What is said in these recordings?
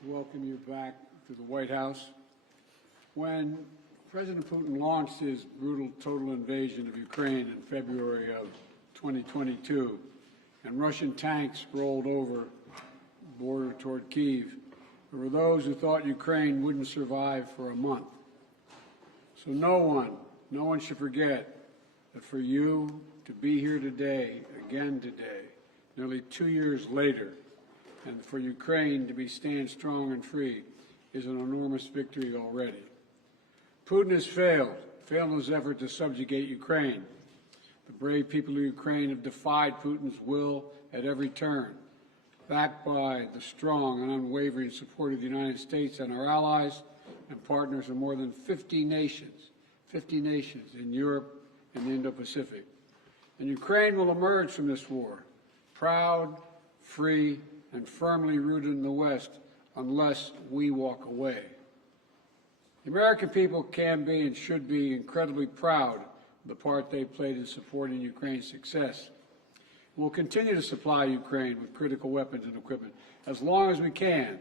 to welcome you back to the White House. When President Putin launched his brutal total invasion of Ukraine in February of 2022, and Russian tanks rolled over the border toward Kyiv, there were those who thought Ukraine wouldn't survive for a month. So no one should forget that for you to be here today, again today, nearly 2 years later, and for Ukraine to stand strong and free is an enormous victory already. Putin has failed in his effort to subjugate Ukraine. The brave people of Ukraine have defied Putin's will at every turn, backed by the strong and unwavering support of the United States and our allies and partners in more than 50 nations in Europe and the Indo-Pacific. And Ukraine will emerge from this war proud, free, and firmly rooted in the West unless we walk away. The American people can be and should be incredibly proud of the part they played in supporting Ukraine's success. We'll continue to supply Ukraine with critical weapons and equipment as long as we can,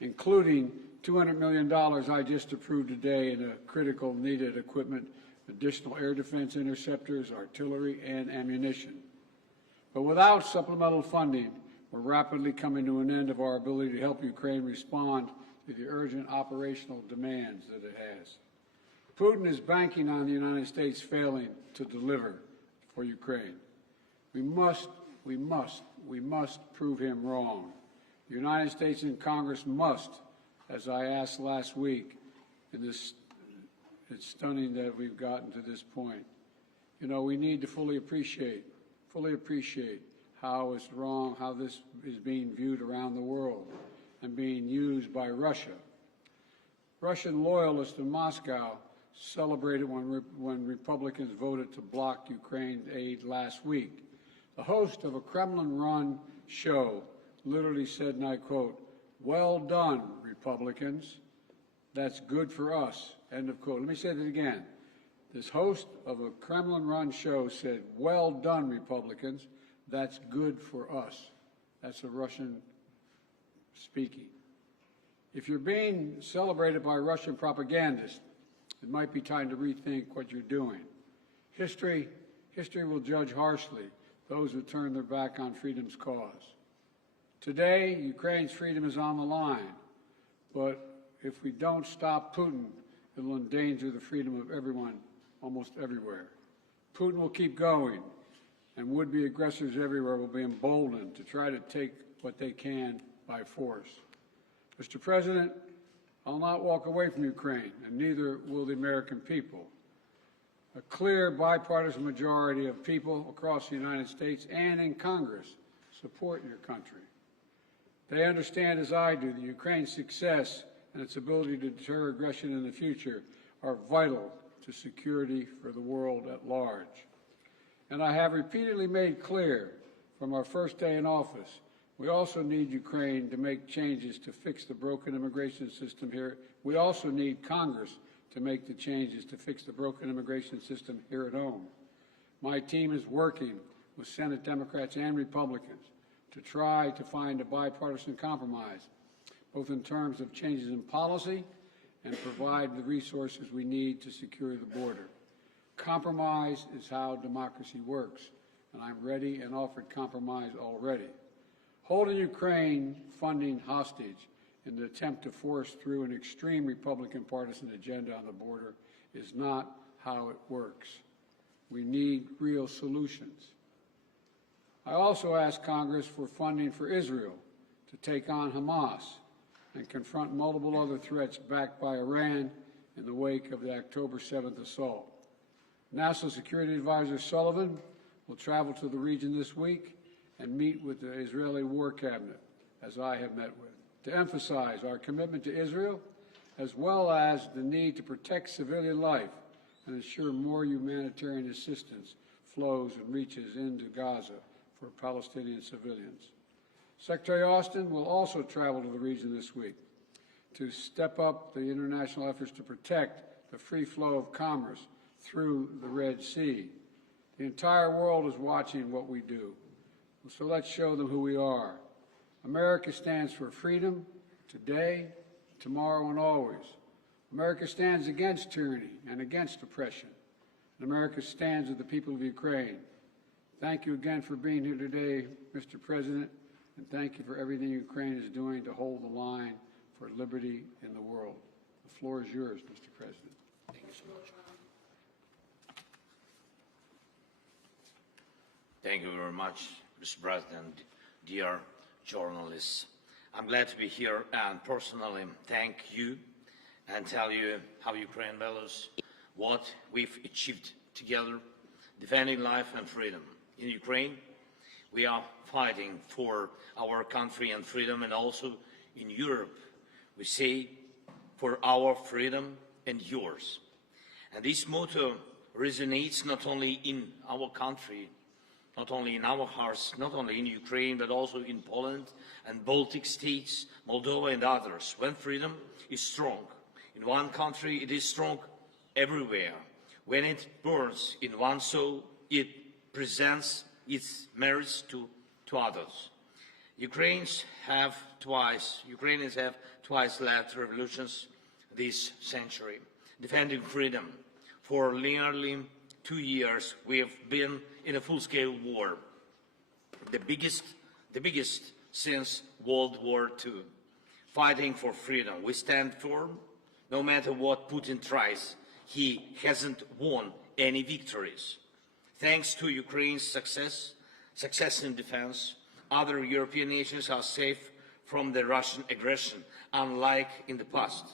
including $200 million I just approved today in a critical needed equipment, additional air defense interceptors, artillery, and ammunition. But without supplemental funding, we're rapidly coming to an end of our ability to help Ukraine respond to the urgent operational demands that it has. Putin is banking on the United States failing to deliver for Ukraine. We must prove him wrong. The United States and Congress must, as I asked last week, it's stunning that we've gotten to this point. You know, we need to fully appreciate how it's wrong, how this is being viewed around the world and being used by Russia. Russian loyalists in Moscow celebrated when Republicans voted to block Ukraine aid last week. The host of a Kremlin-run show literally said, and I quote, "Well done, Republicans. That's good for us," end of quote. Let me say that again. This host of a Kremlin-run show said, "Well done, Republicans. That's good for us." That's a Russian speaking. If you're being celebrated by Russian propagandists, it might be time to rethink what you're doing. History will judge harshly those who turn their back on freedom's cause. Today, Ukraine's freedom is on the line, but if we don't stop Putin, it will endanger the freedom of everyone, almost everywhere. Putin will keep going, and would-be aggressors everywhere will be emboldened to try to take what they can by force. Mr. President, I'll not walk away from Ukraine, and neither will the American people. A clear bipartisan majority of people across the United States and in Congress support your country. They understand, as I do, that Ukraine's success and its ability to deter aggression in the future are vital to security for the world at large. And I have repeatedly made clear from our first day in office, we also need Ukraine to make changes to fix the broken immigration system here. We also need Congress to make the changes to fix the broken immigration system here at home. My team is working with Senate Democrats and Republicans to try to find a bipartisan compromise, both in terms of changes in policy and provide the resources we need to secure the border. Compromise is how democracy works, and I'm ready and offered compromise already. Holding Ukraine funding hostage in the attempt to force through an extreme Republican partisan agenda on the border is not how it works. We need real solutions. I also asked Congress for funding for Israel to take on Hamas and confront multiple other threats backed by Iran in the wake of the October 7th assault. National Security Advisor Sullivan will travel to the region this week and meet with the Israeli War Cabinet, as I have met with, to emphasize our commitment to Israel, as well as the need to protect civilian life and ensure more humanitarian assistance flows and reaches into Gaza for Palestinian civilians. Secretary Austin will also travel to the region this week to step up the international efforts to protect the free flow of commerce through the Red Sea. The entire world is watching what we do. So let's show them who we are. America stands for freedom, today, tomorrow, and always. America stands against tyranny and against oppression. And America stands with the people of Ukraine. Thank you again for being here today, Mr. President, and thank you for everything Ukraine is doing to hold the line for liberty in the world. The floor is yours, Mr. President. Thank you so much. Thank you very much, Mr. President, dear journalists. I'm glad to be here and personally thank you and tell you how Ukraine values what we've achieved together, defending life and freedom. In Ukraine, we are fighting for our country and freedom, and also in Europe, we say for our freedom and yours. And this motto resonates not only in our country, not only in our hearts, not only in Ukraine, but also in Poland and Baltic states, Moldova and others. When freedom is strong in one country, it is strong everywhere. When it burns in one soul, it presents its merits to others. Ukrainians have twice led revolutions this century, defending freedom. For nearly 2 years, we have been in a full-scale war, the biggest since World War II, fighting for freedom. We stand firm, no matter what Putin tries. He hasn't won any victories. Thanks to Ukraine's success in defense, other European nations are safe from the Russian aggression, unlike in the past.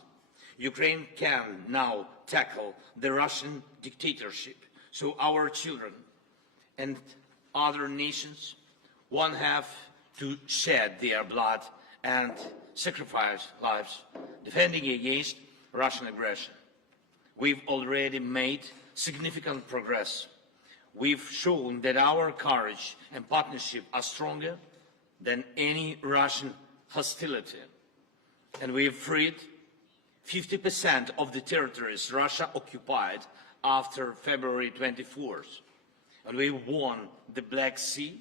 Ukraine can now tackle the Russian dictatorship, so our children and other nations won't have to shed their blood and sacrifice lives defending against Russian aggression. We've already made significant progress. We've shown that our courage and partnership are stronger than any Russian hostility. And we've freed 50% of the territories Russia occupied after February 24th. And we won the Black Sea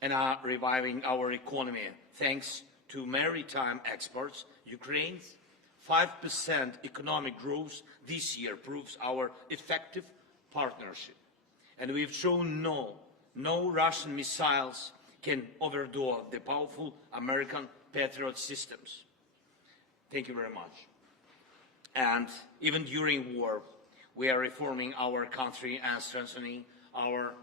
and are reviving our economy. Thanks to maritime exports, Ukraine's 5% economic growth this year proves our effective partnership. And we've shown no Russian missiles can overthrow the powerful American Patriot systems. Thank you very much. And even during war, we are reforming our country and strengthening our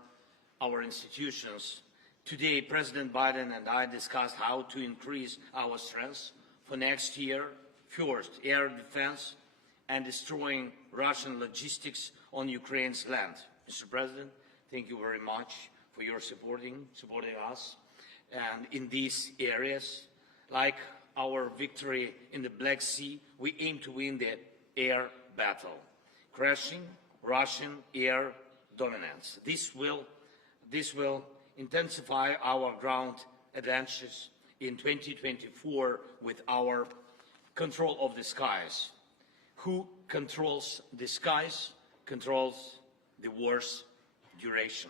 institutions. Today, President Biden and I discussed how to increase our strength for next year. First, air defense and destroying Russian logistics on Ukraine's land. Mr. President, thank you very much for your supporting us. And in these areas, like our victory in the Black Sea, we aim to win the air battle, crushing Russian air dominance. This will intensify our ground advantages in 2024 with our control of the skies. Who controls the skies controls the war's duration.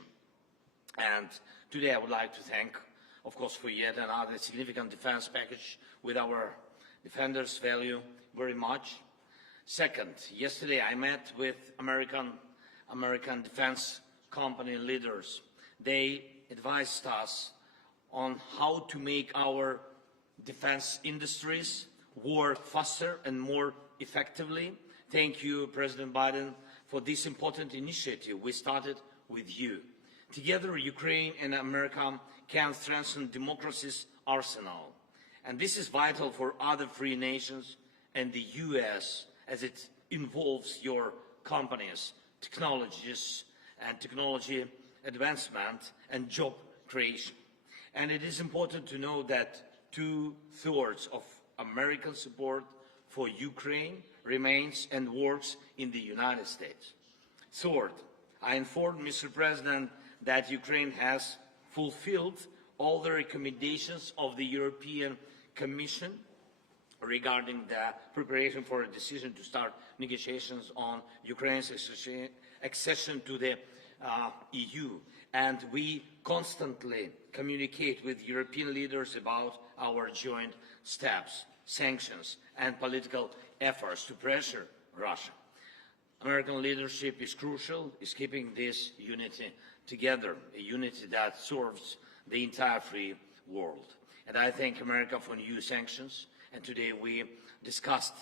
And today I would like to thank, of course, for yet another significant defense package with our defenders value very much. Second, yesterday I met with American defense company leaders. They advised us on how to make our defense industries work faster and more effectively. Thank you, President Biden, for this important initiative we started with you. Together, Ukraine and America can strengthen democracy's arsenal. And this is vital for other free nations and the US, as it involves your companies, technologies, and technology advancement and job creation. And it is important to know that 2/3 of American support for Ukraine remains and works in the United States. Third, I informed Mr. President that Ukraine has fulfilled all the recommendations of the European Commission regarding the preparation for a decision to start negotiations on Ukraine's accession to the EU. And we constantly communicate with European leaders about our joint steps. sanctions and political efforts to pressure Russia. American leadership is crucial, is keeping this unity together, a unity that serves the entire free world. And I thank America for new sanctions. And today we discussed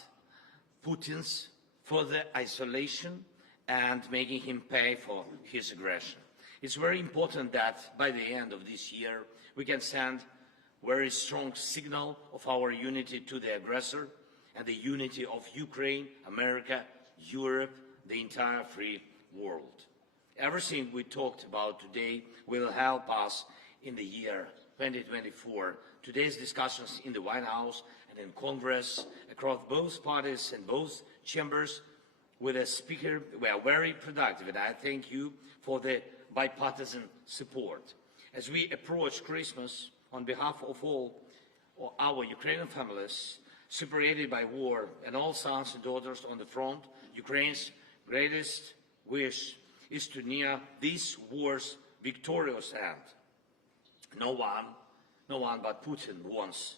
Putin's further isolation and making him pay for his aggression. It's very important that by the end of this year we can send a very strong signal of our unity to the aggressor and the unity of Ukraine, America, Europe, the entire free world. Everything we talked about today will help us in the year 2024. Today's discussions in the White House and in Congress across both parties and both chambers with a speaker were very productive, and I thank you for the bipartisan support. As we approach Christmas, on behalf of all our Ukrainian families separated by war and all sons and daughters on the front, Ukraine's greatest wish is to near this war's victorious end. No one but Putin wants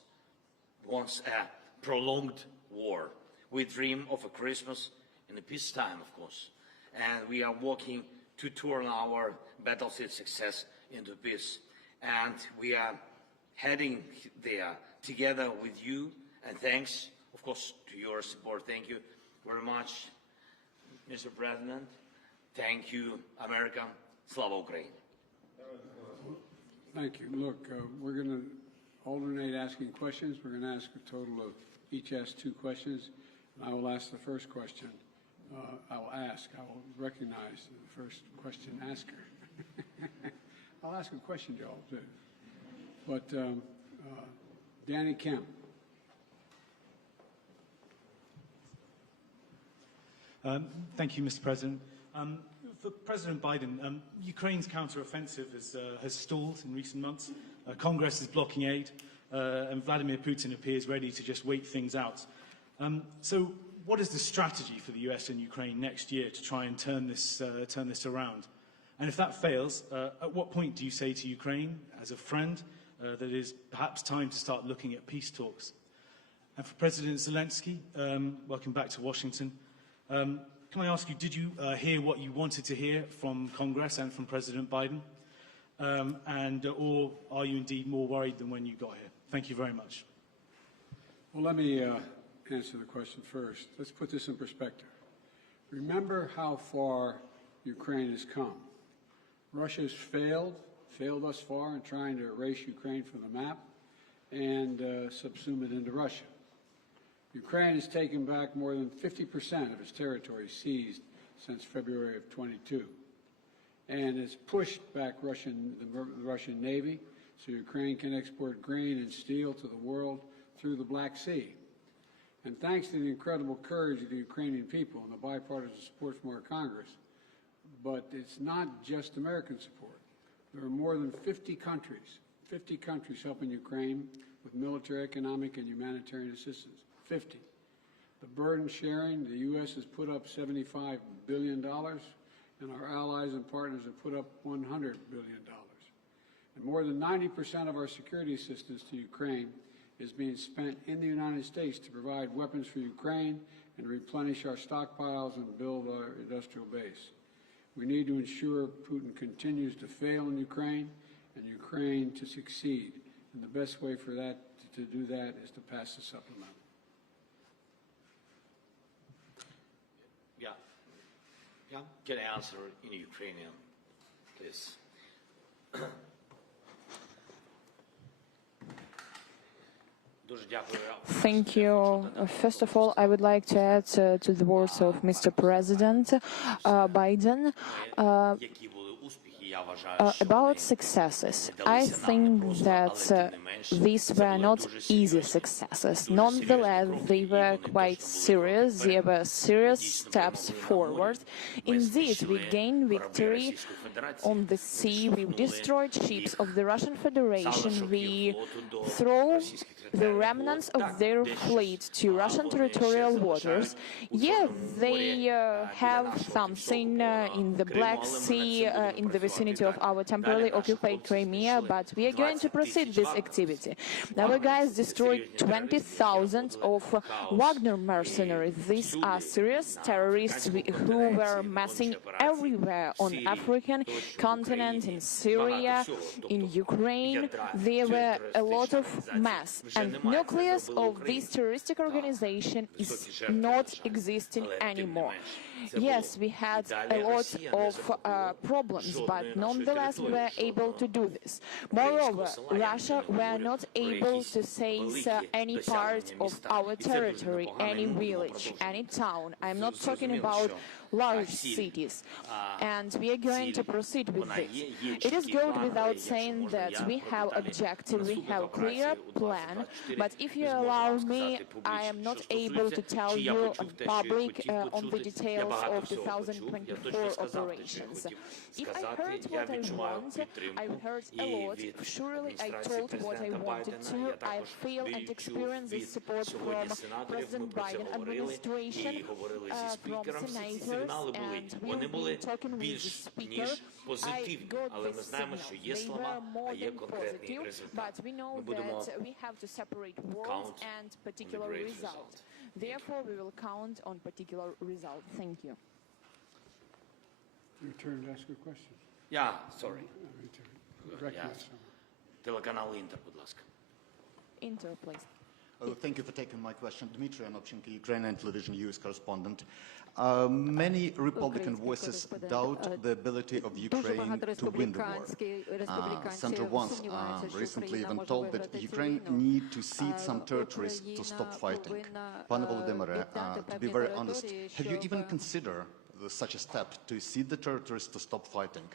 a prolonged war. We dream of a Christmas in a peacetime, of course, and we are working to turn our battlefield success into peace. And we are heading there together with you, and thanks, of course, to your support. Thank you very much, Mr. President. Thank you, America. Slava Ukraine. Thank you. Look, we're going to alternate asking questions. We're going to ask a total of each ask 2 questions. I will ask the first question. I will recognize the first question asker. I'll ask a question, Joel, too. But Danny Kemp. Thank you, Mr. President. For President Biden, Ukraine's counter-offensive has stalled in recent months. Congress is blocking aid, and Vladimir Putin appears ready to just wait things out. So what is the strategy for the US and Ukraine next year to try and turn this around? And if that fails, at what point do you say to Ukraine, as a friend, that it is perhaps time to start looking at peace talks? And for President Zelenskyy, welcome back to Washington. Can I ask you, did you hear what you wanted to hear from Congress and from President Biden? Or are you indeed more worried than when you got here? Thank you very much. Well, let me answer the question first. Let's put this in perspective. Remember how far Ukraine has come. Russia's failed thus far in trying to erase Ukraine from the map and subsume it into Russia. Ukraine has taken back more than 50% of its territory seized since February of 22, and has pushed back the Russian Navy so Ukraine can export grain and steel to the world through the Black Sea. And thanks to the incredible courage of the Ukrainian people and the bipartisan support from our Congress, but it's not just American support. There are more than 50 countries helping Ukraine with military, economic, and humanitarian assistance. 50. The burden sharing, the U.S. has put up $75 billion, and our allies and partners have put up $100 billion. And more than 90% of our security assistance to Ukraine is being spent in the United States to provide weapons for Ukraine and replenish our stockpiles and build our industrial base. We need to ensure Putin continues to fail in Ukraine and Ukraine to succeed. And the best way for that to do that is to pass the supplement. Yeah, can I answer in Ukrainian, please? Thank you. First of all, I would like to add to the words of Mr. President Biden about successes. I think that these were not easy successes. Nonetheless, they were quite serious. They were serious steps forward. Indeed, we gained victory on the sea. We destroyed ships of the Russian Federation. We threw the remnants of their fleet to Russian territorial waters. Yeah, they have something in the Black Sea, in the vicinity of our temporarily occupied Crimea, but we are going to proceed this activity. Our guys destroyed 20,000 of Wagner mercenaries. These are serious terrorists who were massing everywhere on African continent, in Syria, in Ukraine. There were a lot of mass, and nucleus of this terroristic organization is not existing anymore. Yes, we had a lot of problems, but nonetheless we were able to do this. Moreover, Russia were not able to seize any part of our territory, any village, any town. I'm not talking about large cities, and we are going to proceed with this. It is good without saying that we have objective, we have clear plan, but if you allow me, I am not able to tell you in public on the details of 2024 operations. If I heard what I want, I heard a lot. Surely I told what I wanted to. I feel and experience the support from President Biden administration, from senators, and we'll be talking with the speaker. I got this signal. They were more than positive, but we know that we have to separate words and particular result. Therefore, we will count on particular result. Thank you. Your turn to ask a question. Sorry. Телеканал Інтер, будь ласка. Inter, please. Thank you for taking my question. Dmitry Anopchenko, Ukrainian television news correspondent. Many Republican voices doubt the ability of Ukraine to win the war. Center once recently even told that Ukraine need to cede some territories to stop fighting. Pane Volodymyre, to be very honest, have you even considered such a step to cede the territories to stop fighting?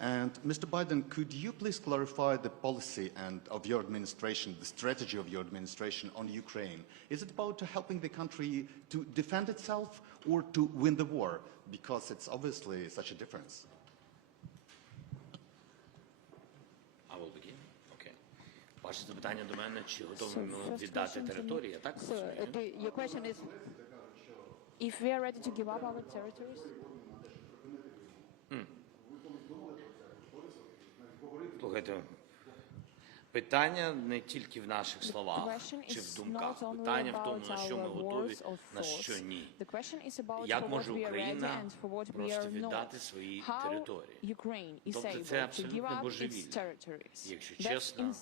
And Mr. Biden, could you please clarify the policy of your administration, the strategy of your administration on Ukraine? Is it about helping the country to defend itself or to win the war? Because it's obviously such a difference. I will begin. Okay. Ваше запитання до мене, чи готові ми віддати території, я так розумію? Your question is, if we are ready to give up our territories? Слухайте, питання не тільки в наших словах чи в думках. Питання в тому, на що ми готові, на що ні. Як може Україна просто віддати свої території? Тобто це абсолютно божевілля. Якщо чесно,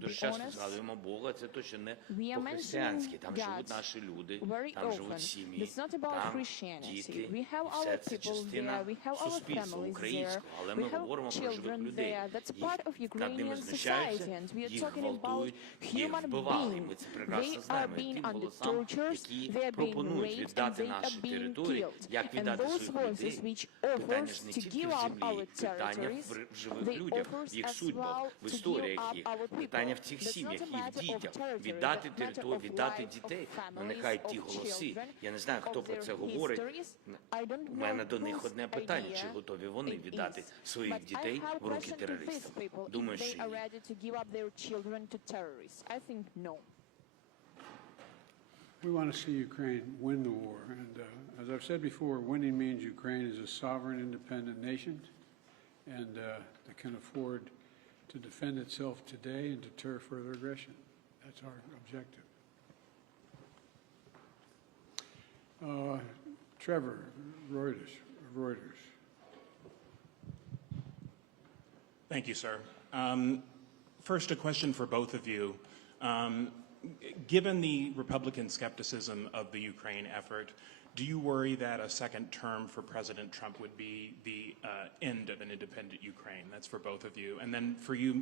дуже часто згадуємо Бога, це точно не по-християнськи. Там живуть наші люди, там живуть сім'ї, там діти. І все це частина суспільства українського. Але ми говоримо про живих людей. Їх над ними знущаються, їх гвалтують, їх вбивали. І ми це прекрасно знаємо. І тим голосам, які пропонують віддати наші території, як віддати своїх людей, питання ж не тільки в землі, питання в живих людях, в їх судьбах, в історіях їх, питання в цих сім'ях і в дітях. Віддати територію, віддати дітей. Ну нехай ті голоси. Я не знаю, хто про це говорить. У мене до них одне питання, чи готові вони віддати своїх дітей в руки терористів. Думаю, що ні. We want to see Ukraine win the war. And as I've said before, winning means Ukraine is a sovereign, independent nation and that can afford to defend itself today and deter further aggression. That's our objective. Trevor, Reuters. Thank you, sir. First, a question for both of you. Given the Republican skepticism of the Ukraine effort, do you worry that a second term for President Trump would be the end of an independent Ukraine? That's for both of you. And then for you,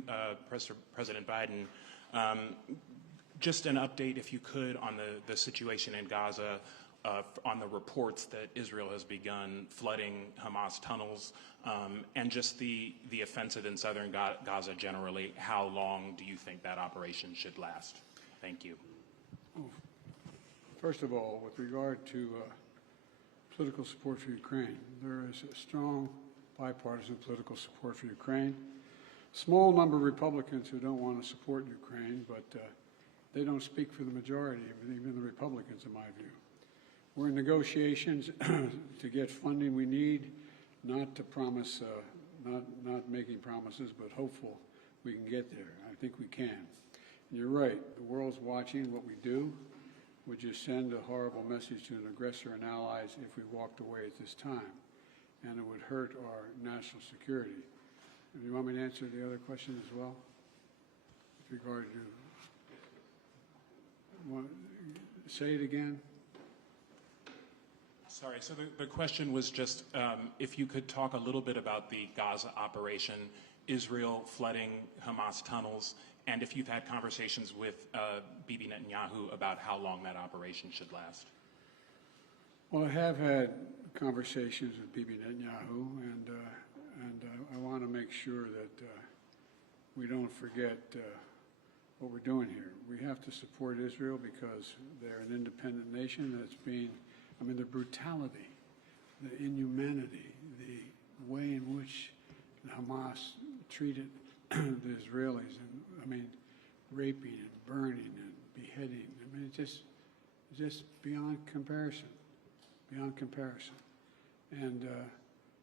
President Biden, just an update, if you could, on the situation in Gaza, on the reports that Israel has begun flooding Hamas tunnels, and just the offensive in southern Gaza generally. How long do you think that operation should last? Thank you. First of all, with regard to political support for Ukraine, there is a strong bipartisan political support for Ukraine. Small number of Republicans who don't want to support Ukraine, but they don't speak for the majority, even the Republicans, in my view. We're in negotiations to get funding we need, not to promise, not making promises, but hopeful we can get there. I think we can. And you're right, the world's watching what we do. Would you send a horrible message to an aggressor and allies if we walked away at this time? And it would hurt our national security. Do you want me to answer the other question as well? With regard to, say it again? Sorry, so the question was just if you could talk a little bit about the Gaza operation, Israel flooding Hamas tunnels, and if you've had conversations with Bibi Netanyahu about how long that operation should last. Well, I have had conversations with Bibi Netanyahu, and I want to make sure that we don't forget what we're doing here. We have to support Israel because they're an independent nation that's being, I mean, the brutality, the inhumanity, the way in which Hamas treated the Israelis, and I mean, raping and burning and beheading. I mean, it's just beyond comparison, beyond comparison. And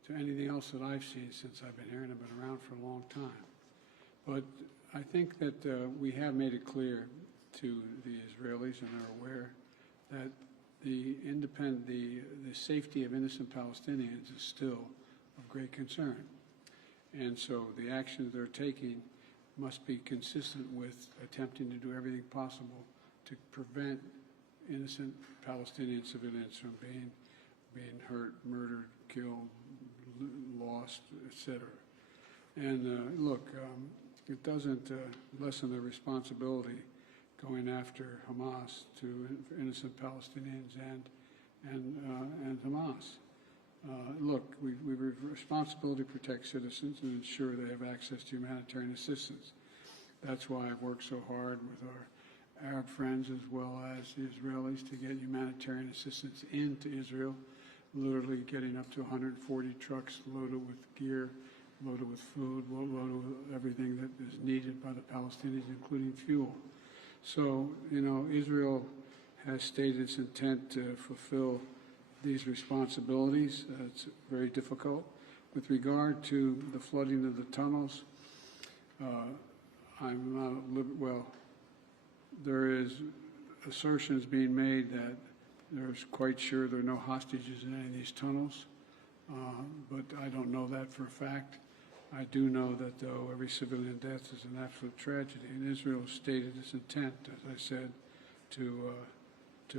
to anything else that I've seen since I've been here, and I've been around for a long time. But I think that we have made it clear to the Israelis, and they're aware, that the safety of innocent Palestinians is still of great concern. And so the actions they're taking must be consistent with attempting to do everything possible to prevent innocent Palestinian civilians from being hurt, murdered, killed, lost, etc. And look, it doesn't lessen the responsibility going after Hamas to innocent Palestinians and Hamas. Look, we have a responsibility to protect citizens and ensure they have access to humanitarian assistance. That's why I've worked so hard with our Arab friends as well as the Israelis to get humanitarian assistance into Israel, literally getting up to 140 trucks loaded with gear, loaded with food, loaded with everything that is needed by the Palestinians, including fuel. So, you know, Israel has stated its intent to fulfill these responsibilities. It's very difficult. With regard to the flooding of the tunnels, there is assertions being made that there's quite sure there are no hostages in any of these tunnels, but I don't know that for a fact. I do know that, though, every civilian death is an absolute tragedy, and Israel stated its intent, as I said, to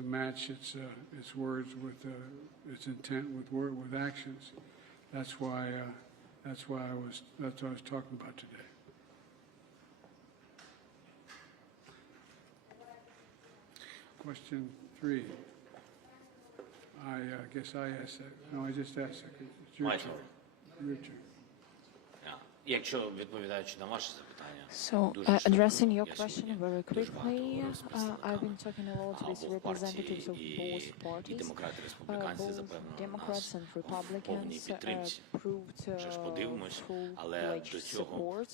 match its words with its intent with actions. That's what I was talking about today. Question 3. I guess I asked that. No, I just asked that. It's your turn. Your turn. Якщо відповідаючи на ваше запитання, So, addressing your question very quickly, I've been talking a lot with representatives of both parties. Both Democrats and Republicans proved full-fledged support,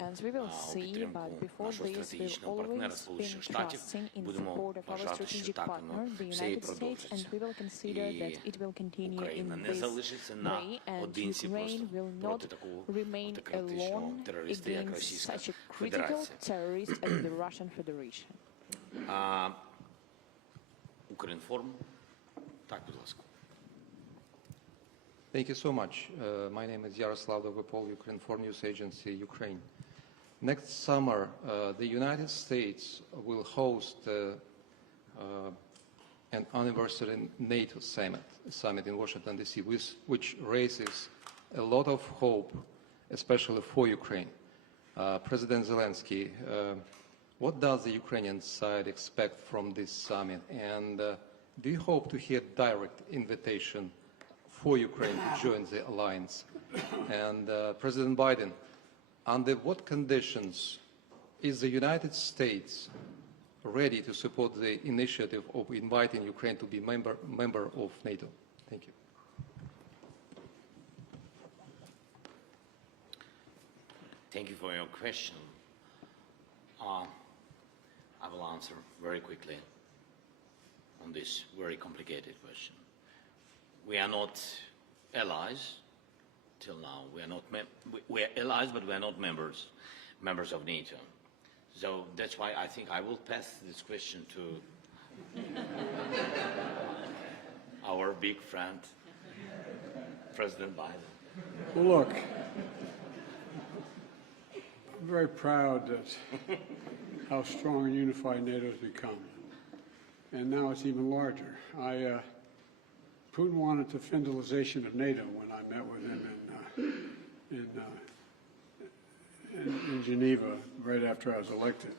and we will see, but before this, we've always been trusting in the support of our strategic partner, the United States, and we will consider that it will continue in this way, and Ukraine will not remain alone against such a critical terrorist as the Russian Federation. Укрінформ. Так, будь ласка. Thank you so much. My name is Yaroslav Dolgopol, Ukrinform News Agency, Ukraine. Next summer, the United States will host an anniversary NATO summit in Washington, D.C., which raises a lot of hope, especially for Ukraine. President Zelenskyy, what does the Ukrainian side expect from this summit? And do you hope to hear direct invitation for Ukraine to join the alliance? And President Biden, under what conditions is the United States ready to support the initiative of inviting Ukraine to be member of NATO? Thank you. Thank you for your question. I will answer very quickly on this very complicated question. We are not allies till now. We are allies, but we are not members of NATO. So that's why I think I will pass this question to our big friend, President Biden. Well, look, I'm very proud that how strong and unified NATO has become. And now it's even larger. Putin wanted the federalization of NATO when I met with him in Geneva right after I was elected.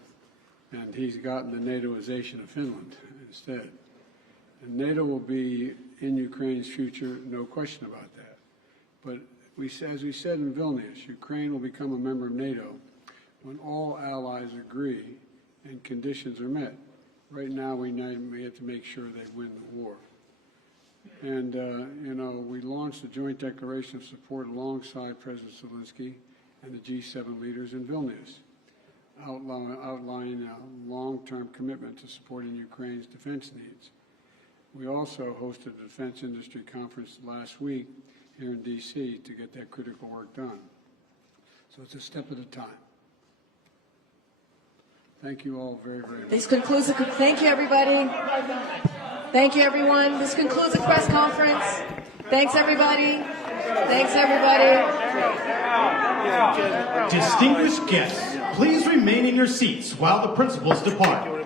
And he's gotten the NATOization of Finland instead. And NATO will be in Ukraine's future, no question about that. But as we said in Vilnius, Ukraine will become a member of NATO when all allies agree and conditions are met. Right now, we have to make sure they win the war. And, you know, we launched a joint declaration of support alongside President Zelenskyy and the G7 leaders in Vilnius, outlining a long-term commitment to supporting Ukraine's defense needs. We also hosted a defense industry conference last week here in D.C. to get that critical work done. So it's a step at a time. Thank you all very, very much. This concludes thank you, everybody. Thank you, everyone. This concludes the press conference. Thanks, everybody. Thanks, everybody. Distinguished guests, please remain in your seats while the principals depart.